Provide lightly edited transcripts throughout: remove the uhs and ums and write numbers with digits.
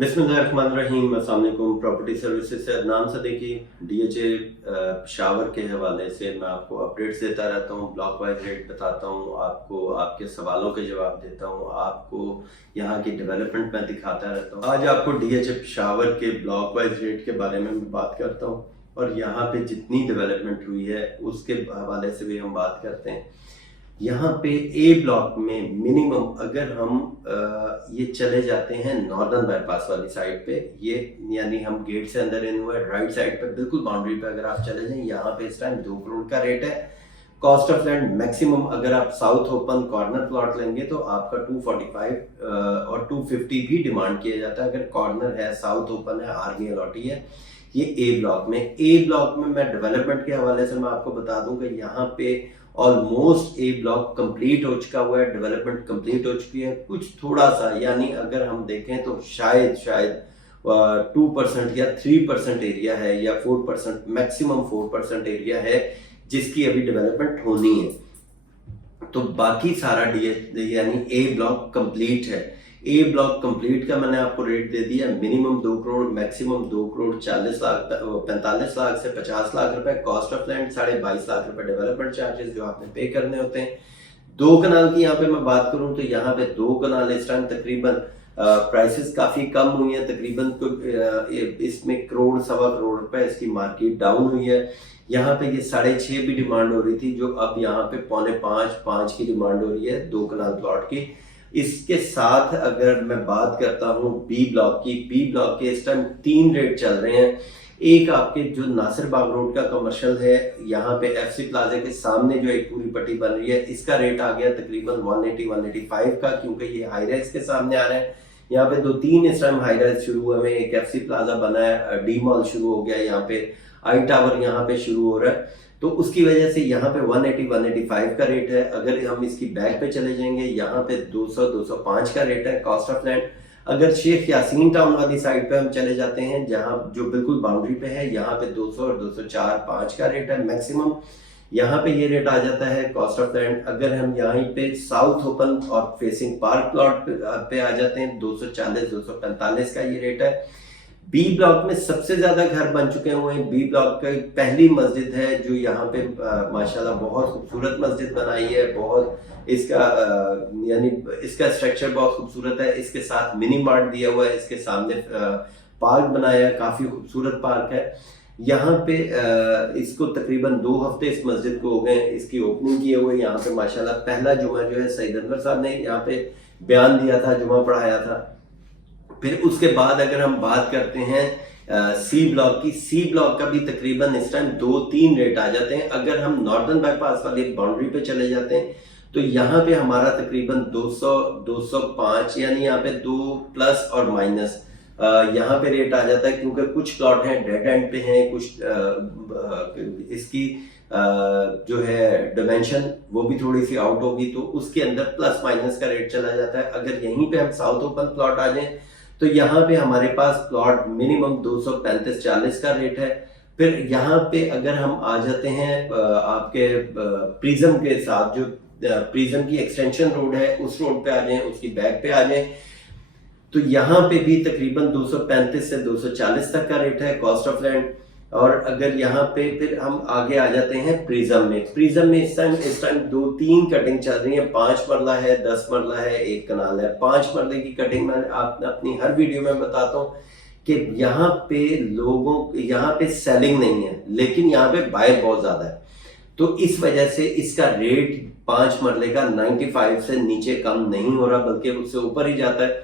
बिस्मिल्लाहिर्रहमानिर्रहीम। अस्सलाम वालेकुम। प्रॉपर्टी सर्विसेज से अदनान सदीकी। डीएचए शावर के हवाले से मैं आपको अपडेट्स देता रहता हूँ, ब्लॉक वाइज रेट बताता हूँ, आपको आपके सवालों के जवाब देता हूँ, आपको यहाँ की डेवलपमेंट मैं दिखाता रहता हूँ। आज आपको डीएचए शावर के ब्लॉक वाइज रेट के बारे में मैं बात करता हूँ और यहाँ पे जितनी डेवलपमेंट हुई है उसके हवाले से भी हम बात करते हैं। यहाँ पे ए ब्लॉक में मिनिमम अगर हम ये चले जाते हैं नॉर्दर्न बाईपास वाली साइड पे, ये यानी हम गेट से अंदर इन हुए राइट साइड पे बिल्कुल बाउंड्री पे अगर आप चले जाएं, यहाँ पे इस टाइम 2 करोड़ का रेट है। कॉस्ट ऑफ लैंड मैक्सिमम अगर आप साउथ ओपन कॉर्नर प्लॉट लेंगे तो आपका 245 और 250 भी डिमांड किया जाता है। अगर कॉर्नर है, साउथ ओपन है, आर्मी अलॉटी है। ये ए ब्लॉक में मैं डेवलपमेंट के हवाले से मैं आपको बता दूं कि यहाँ पे ऑलमोस्ट ए ब्लॉक कंप्लीट हो चुका हुआ है, डेवलपमेंट कंप्लीट हो चुकी है। कुछ थोड़ा सा यानी अगर हम देखें तो शायद 2% या 3% एरिया है या 4%, मैक्सिमम 4% एरिया है जिसकी अभी डेवलपमेंट होनी है। तो बाकी सारा यानी ए ब्लॉक कंप्लीट है। ए ब्लॉक कंप्लीट का मैंने आपको रेट दे दिया, मिनिमम 2 करोड़, मैक्सिमम 2 करोड़ 40 लाख 45 लाख से 50 लाख रुपए। कॉस्ट ऑफ लैंड 22.5 लाख रुपए डेवलपमेंट चार्जेस जो आपने पे करने होते हैं। 2 कनाल की यहाँ पे मैं बात करूं तो यहाँ पे 2 कनाल इस टाइम तकरीबन प्राइसेस काफी कम हुई है, तकरीबन इसमें करोड़ सवा करोड़ रुपए इसकी मार्केट डाउन हुई है। यहाँ पे ये 6.5 भी डिमांड हो रही थी, जो अब यहाँ पे 4.5 की डिमांड हो रही है 2 कनाल प्लॉट की। इसके साथ अगर मैं बात करता हूँ बी ब्लॉक के इस टाइम 3 रेट चल रहे हैं। एक आपके जो नासिर बाग रोड का कमर्शियल है, यहाँ पे एफसी प्लाजा के सामने जो एक पूरी पट्टी बन रही है, इसका रेट आ गया तकरीबन 180-185 का, क्योंकि ये हाई राइज के सामने आ रहे हैं। यहाँ पे 2-3 इस टाइम हाई राइज शुरू हुए हैं, एक एफसी प्लाजा बना है, डी मॉल शुरू हो गया, यहाँ पे आई टावर यहाँ पे शुरू हो रहा है। तो उसकी वजह से यहाँ पे 180-185 का रेट है। अगर हम इसकी बैक पे चले जाएंगे, यहाँ पे 200-205 का रेट है कॉस्ट ऑफ लैंड। अगर शेख यासीन टाउन वाली साइड पे हम चले जाते हैं, जहाँ जो बिल्कुल बाउंड्री पे है, यहाँ पे 200 और 204-5 का रेट है मैक्सिमम। यहाँ पे ये रेट आ जाता है कॉस्ट ऑफ लैंड। अगर हम यहाँ पे साउथ ओपन और फेसिंग पार्क प्लॉट पे आ जाते हैं, 240-245 का ये रेट है। बी ब्लॉक में सबसे ज्यादा घर बन चुके हुए हैं। बी ब्लॉक का पहली मस्जिद है जो यहाँ पे माशाल्लाह बहुत खूबसूरत मस्जिद बनाई है, बहुत इसका यानी इसका स्ट्रक्चर बहुत खूबसूरत है। इसके साथ मिनी मार्ट दिया हुआ है, इसके सामने पार्क बनाया है, काफी खूबसूरत पार्क है। यहाँ पे इसको तकरीबन 2 हफ्ते इस मस्जिद को हो गए इसकी ओपनिंग किए हुए। यहाँ पे माशाल्लाह पहला जुमा जो है सईद अनवर साहब ने यहाँ पे बयान दिया था, जुमा पढ़ाया था। फिर उसके बाद अगर हम बात करते हैं सी ब्लॉक का भी तकरीबन इस टाइम 2-3 रेट आ जाते हैं। अगर हम नॉर्दर्न बाईपास वाली बाउंड्री पे चले जाते हैं तो यहाँ पे हमारा तकरीबन 200-205 यानी यहाँ पे 2 प्लस और माइनस यहाँ पे रेट आ जाता है, क्योंकि कुछ प्लॉट हैं डेड एंड पे हैं, कुछ इसकी जो है डिमेंशन वो भी थोड़ी सी आउट होगी, तो उसके अंदर प्लस माइनस का रेट चला जाता है। अगर यहीं पे हम साउथ ओपन प्लॉट आ जाएं तो यहाँ पे हमारे पास प्लॉट मिनिमम 235-40 का रेट है। फिर यहाँ पे अगर हम आ जाते हैं आपके प्रिज्म के साथ, जो प्रिज्म की एक्सटेंशन रोड है उस रोड पे आ जाएं, उसकी बैक पे आ जाएं, तो यहाँ पे भी तकरीबन 235 से 240 तक का रेट है कॉस्ट ऑफ लैंड। और अगर यहाँ पे फिर हम आगे आ जाते हैं प्रिज्म में इस टाइम 2-3 कटिंग चल रही है। 5 मरला है, 10 मरला है, 1 कनाल है। 5 मरले की कटिंग मैं अपनी हर वीडियो में बताता हूँ कि यहाँ पे सेलिंग नहीं है, लेकिन यहाँ पे बायर बहुत ज्यादा है। तो इस वजह से इसका रेट 5 मरले का 95 से नीचे कम नहीं हो रहा, बल्कि उससे ऊपर ही जाता है।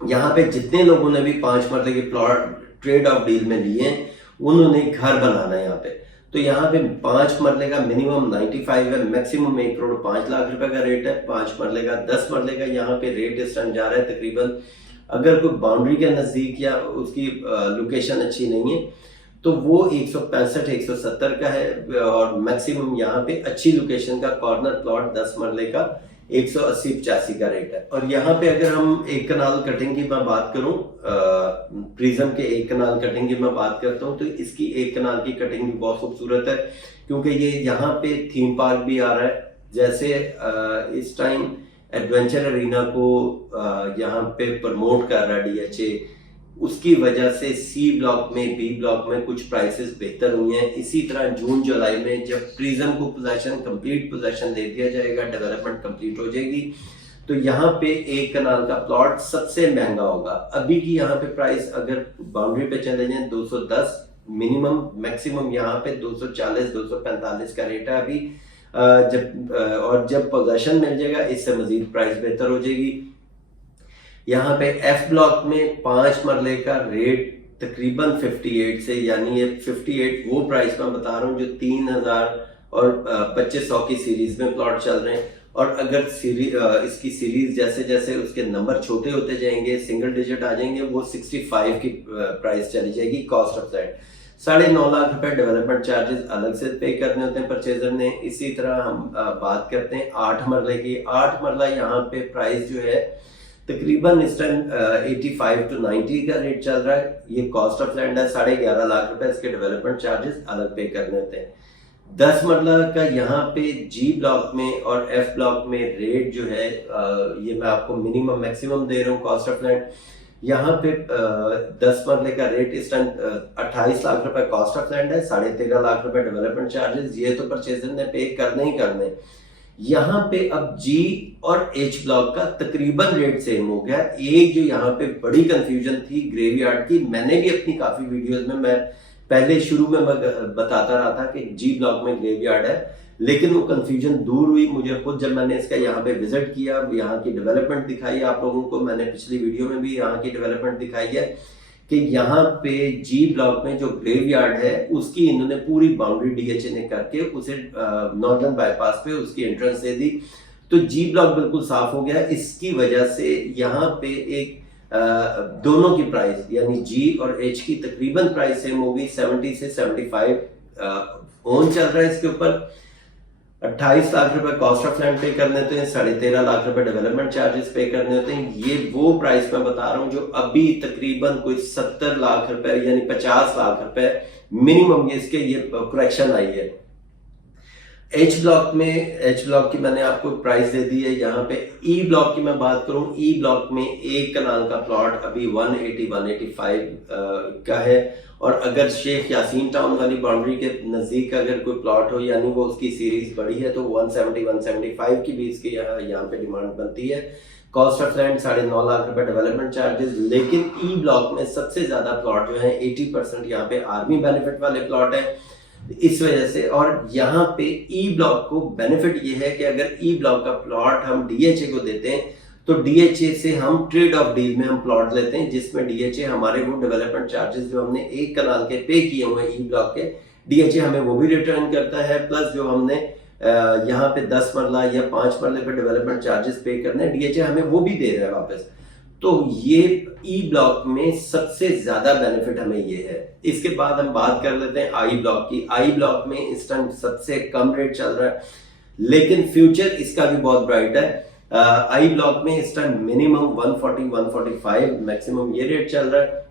यहाँ पे जितने लोगों ने भी 5 मरले के प्लॉट ट्रेड ऑफ डील में लिए हैं, उन्होंने घर बनाना है यहाँ पे। तो यहाँ पे 5 मरले का मिनिमम 95 है, मैक्सिमम 1 करोड़ 5 लाख रुपए का रेट है। 5 मरले का 10 मरले का यहाँ पे रेट इस टाइम जा रहा है तकरीबन, अगर कोई बाउंड्री के नजदीक या उसकी लोकेशन अच्छी नहीं है तो वो 165-170 का है। और मैक्सिमम यहाँ पे अच्छी लोकेशन का कॉर्नर प्लॉट 10 मरले का 180-85 का रेट है। और यहाँ पे अगर हम एक कनाल कटिंग की मैं बात करूं, प्रिज्म के एक कनाल कटिंग की मैं बात करता हूं, तो इसकी एक कनाल की कटिंग भी बहुत खूबसूरत है, क्योंकि ये यहाँ पे थीम पार्क भी आ रहा है। जैसे इस टाइम एडवेंचर अरीना को यहाँ पे प्रमोट कर रहा है DHA, उसकी वजह से सी ब्लॉक में, बी ब्लॉक में कुछ प्राइसेस बेहतर हुए हैं। इसी तरह जून जुलाई में जब प्रिज्म को कंप्लीट पोजेशन दे दिया जाएगा, डेवलपमेंट कंप्लीट हो जाएगी, तो यहाँ पे एक कनाल का प्लॉट सबसे महंगा होगा। अभी की यहाँ पे प्राइस अगर बाउंड्री पे चले जाए 210 मिनिमम, मैक्सिमम यहाँ पे 240-245 का रेट है अभी। जब पोजेशन मिल जाएगा इससे मजीद प्राइस बेहतर हो जाएगी। यहाँ पे एफ ब्लॉक में 5 मरले का रेट तकरीबन 58 से, यानी ये 58 वो प्राइस मैं बता रहा हूँ जो 3000 और 2500 की सीरीज में प्लॉट चल रहे हैं। और अगर इसकी सीरीज जैसे जैसे उसके नंबर छोटे होते जाएंगे, सिंगल डिजिट आ जाएंगे, वो 65 की प्राइस चली जाएगी कॉस्ट ऑफ लैंड। 9.5 लाख रुपए डेवलपमेंट चार्जेस अलग से पे करने होते हैं परचेजर ने। इसी तरह हम बात करते हैं 8 मरले की। 8 मरला यहाँ पे प्राइस जो है तकरीबन इस टाइम 85 to 90 का रेट चल रहा है। ये कॉस्ट ऑफ लैंड है। 11.5 लाख रुपए इसके डेवलपमेंट चार्जेस अलग पे करने होते हैं। 10 मरला का यहाँ पे जी ब्लॉक में और एफ ब्लॉक में रेट जो है, ये मैं आपको मिनिमम मैक्सिमम दे रहा हूँ कॉस्ट ऑफ लैंड। यहाँ पे 10 मरले का रेट इस टाइम 28 लाख रुपए कॉस्ट ऑफ लैंड है, 13.5 लाख रुपए डेवलपमेंट चार्जेस, ये तो परचेजर ने पे करने ही करने। यहाँ पे अब जी और एच ब्लॉक का तकरीबन रेट सेम हो गया। एक जो यहाँ पे बड़ी कंफ्यूजन थी ग्रेवयार्ड की, मैंने भी अपनी काफी वीडियोस में, मैं पहले शुरू में बताता रहा था कि जी ब्लॉक में ग्रेवयार्ड है, लेकिन वो कंफ्यूजन दूर हुई मुझे खुद जब मैंने इसका यहाँ पे विजिट किया, यहाँ की डेवलपमेंट दिखाई आप लोगों को। मैंने पिछली वीडियो में भी यहाँ की डेवलपमेंट दिखाई है कि यहाँ पे जी ब्लॉक में जो ग्रेवयार्ड है उसकी इन्होंने पूरी बाउंड्री DHA ने करके उसे नॉर्दर्न बाईपास पे उसकी एंट्रेंस दे दी, तो जी ब्लॉक बिल्कुल साफ हो गया। इसकी वजह से यहाँ पे एक दोनों की प्राइस यानी जी और एच की तकरीबन प्राइस सेम हो गई। 70 से 75 ओन चल रहा है इसके ऊपर। 28 लाख रुपए कॉस्ट ऑफ लैंड पे करने होते हैं, 13.5 लाख रुपए डेवलपमेंट चार्जेस पे करने होते हैं। ये वो प्राइस मैं बता रहा हूँ जो अभी तकरीबन कोई 70 लाख रुपए यानी 50 लाख रुपए मिनिमम इसके ये करेक्शन आई है। एच ब्लॉक की मैंने आपको प्राइस दे दी है। यहाँ पे ई ब्लॉक की मैं बात करूं, ई ब्लॉक में एक कनाल का प्लॉट अभी 180-185 का है। और अगर शेख यासीन टाउन वाली बाउंड्री के नजदीक अगर कोई प्लॉट हो, यानी वो उसकी सीरीज बड़ी है, तो 170-175 की भी इसकी यहाँ पे डिमांड बनती है। कॉस्ट ऑफ लैंड 9.5 लाख रुपए डेवलपमेंट चार्जेस। लेकिन ई ब्लॉक में सबसे ज्यादा प्लॉट जो है 80% यहाँ पे आर्मी बेनिफिट वाले प्लॉट है इस वजह से। और यहाँ पे ई ब्लॉक को बेनिफिट ये है कि अगर ई ब्लॉक का प्लॉट हम DHA को देते हैं तो DHA से हम ट्रेड ऑफ डील में हम प्लॉट लेते हैं, जिसमें DHA हमारे वो डेवलपमेंट चार्जेस जो हमने एक कनाल के पे किए हुए ई ब्लॉक के, DHA हमें वो भी रिटर्न करता है। प्लस जो हमने यहाँ पे 10 मरला या 5 मरले पे डेवलपमेंट चार्जेस पे करने हैं, DHA हमें वो भी दे रहा है वापस। तो ये ई ब्लॉक में सबसे ज्यादा बेनिफिट हमें ये है। इसके बाद हम बात कर लेते हैं आई ब्लॉक की। आई ब्लॉक में इस टाइम सबसे कम रेट चल रहा है, लेकिन फ्यूचर इसका भी बहुत ब्राइट है। आई ब्लॉक में इस टाइम मिनिमम 140-145 मैक्सिमम ये रेट चल रहा है।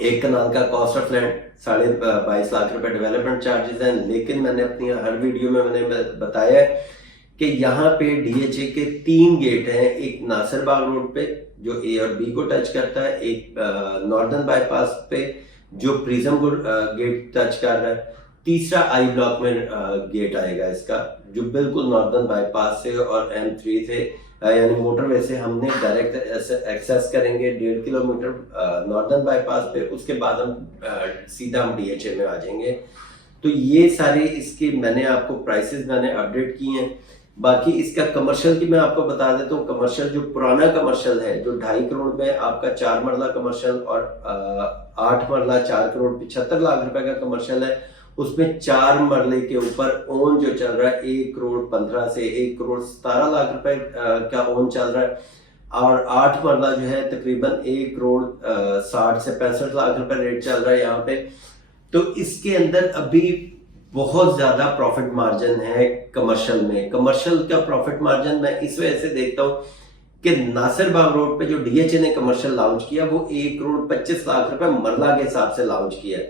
एक कनाल का कॉस्ट ऑफ लैंड 22.5 लाख रुपए डेवलपमेंट चार्जेस हैं। लेकिन मैंने अपनी हर वीडियो में मैंने बताया है कि यहाँ पे DHA के 3 गेट हैं। एक नासिर बाग रोड पे जो A और B को टच करता है, एक नॉर्दर्न बाईपास पे जो प्रिज्म को गेट टच कर रहा है, तीसरा आई ब्लॉक में गेट आएगा इसका जो बिल्कुल नॉर्दर्न बाईपास से और M3 से यानी मोटरवे से हमने डायरेक्ट एक्सेस करेंगे 1.5 किलोमीटर नॉर्दर्न बाईपास पे। उसके बाद हम सीधा हम DHA में आ जाएंगे। तो ये सारे इसके मैंने आपको प्राइसेस मैंने अपडेट किए हैं। बाकी इसका कमर्शियल की मैं आपको बता देता हूँ। कमर्शियल जो पुराना कमर्शियल है जो 2.5 करोड़ में आपका 4 मरला कमर्शियल और 8 मरला 4 करोड़ 75 लाख रुपए का कमर्शियल है, उसमें 4 मरले के ऊपर ओन जो चल रहा है 1 करोड़ 15 से 1 करोड़ 17 लाख रुपए का ओन चल रहा है। और 8 मरला जो है तकरीबन 1 करोड़ 60 से 65 लाख रुपए रेट चल रहा है यहाँ पे। तो इसके अंदर अभी बहुत ज्यादा प्रॉफिट मार्जिन है कमर्शियल में। कमर्शियल का प्रॉफिट मार्जिन मैं इस वजह से देखता हूँ कि नासिर बाग रोड पे जो डीएचए ने कमर्शियल लॉन्च किया वो 1,25,00,000 रुपए मरला के हिसाब से लॉन्च किया है।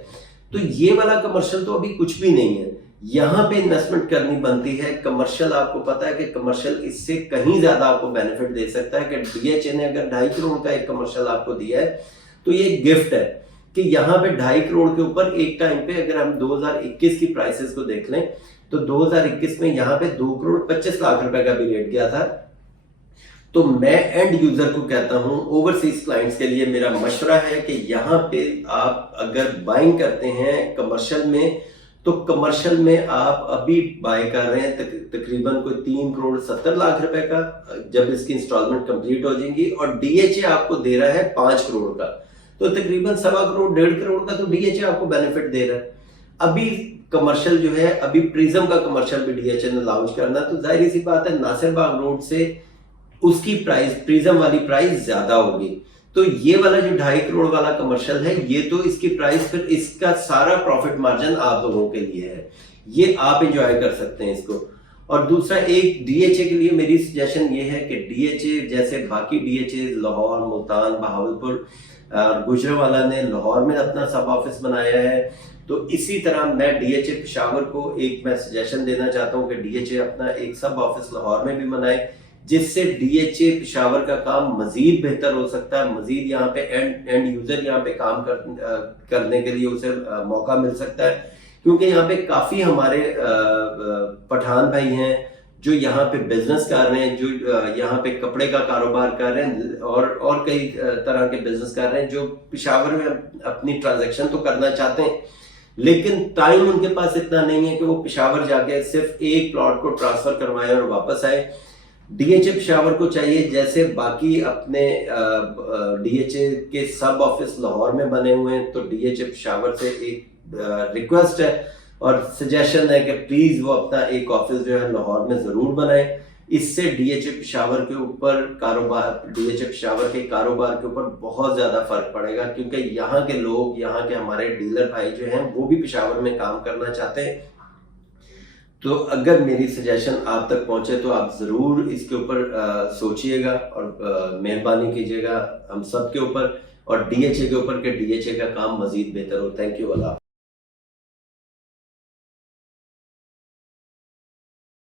तो ये वाला कमर्शियल तो अभी कुछ भी नहीं है, यहाँ पे इन्वेस्टमेंट करनी बनती है। कमर्शियल आपको पता है कि कमर्शियल इससे कहीं ज्यादा आपको बेनिफिट दे सकता है कि डीएचए ने अगर 2.5 करोड़ का एक कमर्शियल आपको दिया है तो ये गिफ्ट है कि यहाँ पे 2.5 करोड़ के ऊपर एक टाइम पे अगर हम 2021 की प्राइसेस को देख लें तो 2021 में यहाँ पे 2,25,00,000 रुपए का भी रेट गया था। तो मैं एंड यूजर को कहता हूं, ओवरसीज क्लाइंट्स के लिए मेरा मशवरा है कि यहाँ पे आप अगर बाइंग करते हैं कमर्शियल में तो कमर्शियल में आप अभी बाय कर रहे हैं तकरीबन कोई 3,70,00,000 रुपए का, जब इसकी इंस्टॉलमेंट कंप्लीट हो जाएंगी, और डीएचए आपको दे रहा है 5 करोड़ का, तो तकरीबन 1.25 करोड़ 1.5 करोड़ का तो डीएचए आपको बेनिफिट दे रहा है। अभी कमर्शियल जो है, अभी प्रिज्म का कमर्शियल भी डीएचए ने लॉन्च करना, तो जाहिर सी बात है नासिर बाग रोड से उसकी प्राइस, प्रिज्म वाली प्राइस ज्यादा होगी। तो ये वाला जो 2.5 करोड़ वाला कमर्शियल है, ये तो इसकी प्राइस, फिर इसका सारा प्रॉफिट मार्जिन आप लोगों के लिए है, ये आप एंजॉय कर सकते हैं इसको। और दूसरा, एक डीएचए के लिए मेरी सजेशन ये है कि डीएचए जैसे बाकी डीएचए लाहौर, मुल्तान, बहावलपुर, गुजरांवाला ने लाहौर में अपना सब ऑफिस बनाया है, तो इसी तरह मैं डीएचए पेशावर को एक मैं सजेशन देना चाहता हूं कि डीएचए अपना एक सब ऑफिस लाहौर में भी बनाए, जिससे डीएचए पेशावर का काम मजीद बेहतर हो सकता है। मजीद यहाँ पे एंड यूजर यहाँ पे काम करने के लिए उसे मौका मिल सकता है, क्योंकि यहाँ पे काफी हमारे पठान भाई हैं जो यहाँ पे बिजनेस कर रहे हैं, जो यहाँ पे कपड़े का कारोबार कर रहे हैं और कई तरह के बिजनेस कर रहे हैं, जो पेशावर में अपनी ट्रांजैक्शन तो करना चाहते हैं, लेकिन टाइम उनके पास इतना नहीं है कि वो पेशावर जाके सिर्फ एक प्लॉट को ट्रांसफर करवाएं और वापस आए। डीएचए पेशावर को चाहिए, जैसे बाकी अपने डीएचए के सब ऑफिस लाहौर में बने हुए हैं, तो डीएचए पेशावर से एक रिक्वेस्ट है और सजेशन है कि प्लीज वो अपना एक ऑफिस जो है लाहौर में जरूर बनाए। इससे डीएचए पेशावर के ऊपर कारोबार, डीएचए पेशावर के कारोबार के ऊपर बहुत ज्यादा फर्क पड़ेगा, क्योंकि यहाँ के लोग, यहाँ के हमारे डीलर भाई जो हैं वो भी पेशावर में काम करना चाहते हैं। तो अगर मेरी सजेशन आप तक पहुंचे तो आप जरूर इसके ऊपर सोचिएगा और मेहरबानी कीजिएगा हम सब के ऊपर और डीएचए के ऊपर, कि डीएचए का काम मजीद बेहतर हो। Thank you. अल्लाह।